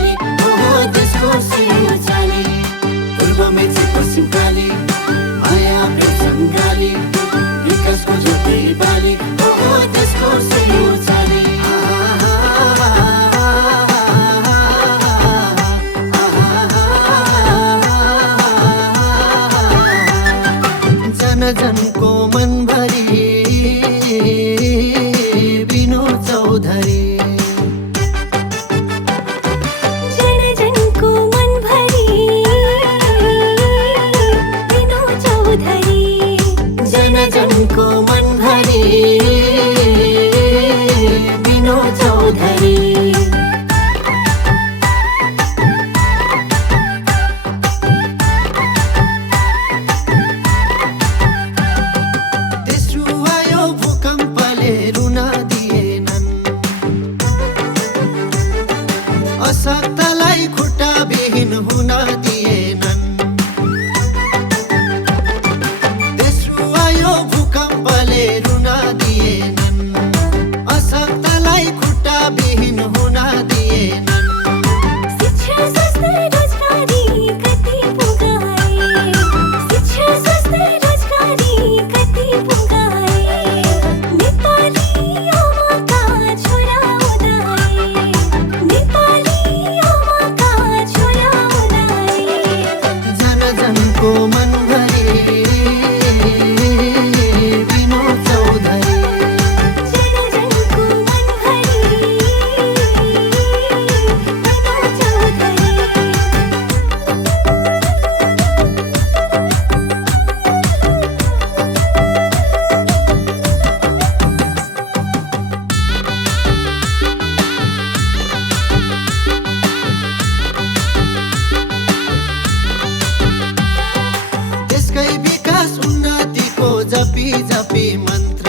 काली हो देशको सियो चाली पूर्व मेची पश्चिम काली माया प्रेम सङ्गाली विकासको ज्योति बाली हो देशको सियो चाली जन जनको मनभरि विनोद चौधरी जनको मन भरी विनोद चौधरी देश रुवायो भूकम्पले रुन दिएनन् अशक्तलाई खुट्टा विहीन हुन दिएनन् भूकम्पले रुन दिएनन् अशक्तलाई खुट्टा विहीन हुन दिएनन् शिक्षा स्वास्थ्य रोजगारी कति पुगाए शिक्षा स्वास्थ्य रोजगारी कति पुगाए नेपाली आमाका छोरा उदाए नेपाली आमाका छोरा उदाए जन जनको मन भरी देशकै विकास उन्नतिको जपी जपी मन्त्र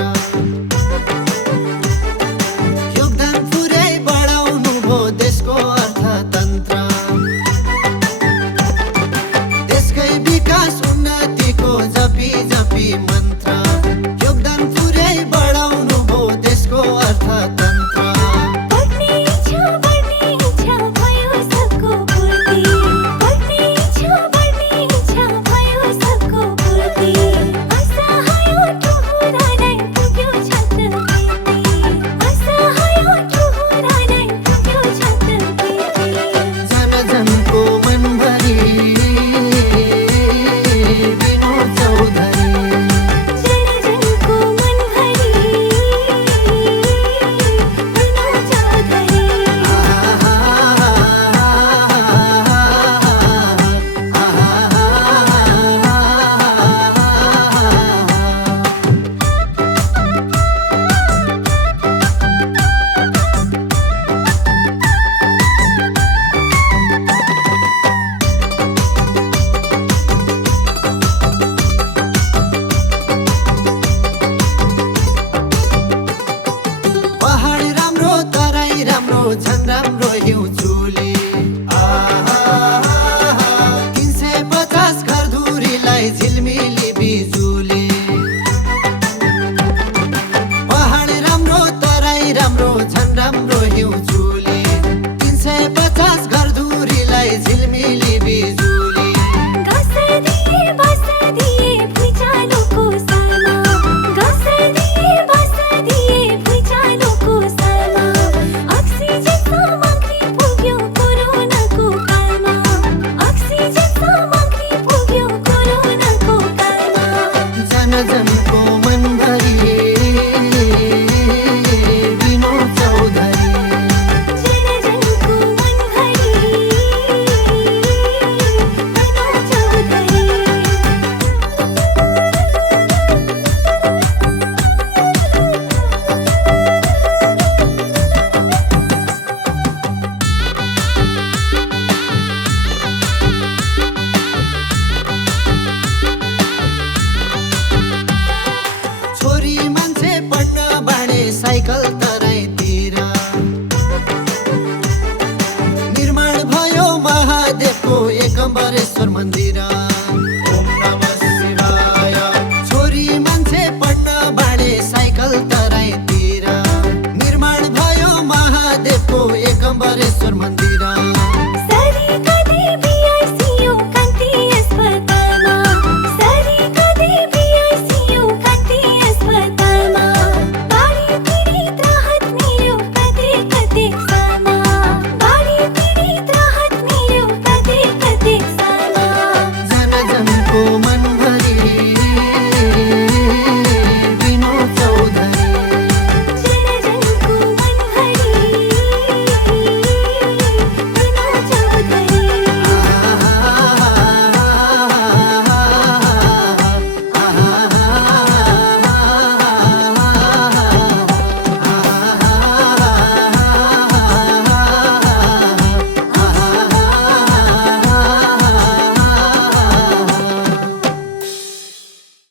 योगदान पुर्याइ बढाउनु भो देशको अर्थतन्त्र देशकै विकास उन्नतिको जपी जपी मन्त्र योगदान पुर्याइ बढाउनु भो देशको अर्थतन्त्र झन् राम्रो हिउँ चुली 350 घरधुरीलाई झिलमिली बिजुली पहाड राम्रो तराई राम्रो झन् राम्रो हिउँ चुली 350 घरधुरीलाई झिलमिली बिजुली जनको मन भरी विनोद चौधरी जनको मन भरी विनोद चौधरी साइकल तराईतिर निर्माण भयो महादेवको एकम्बरेश्वर मन्दिर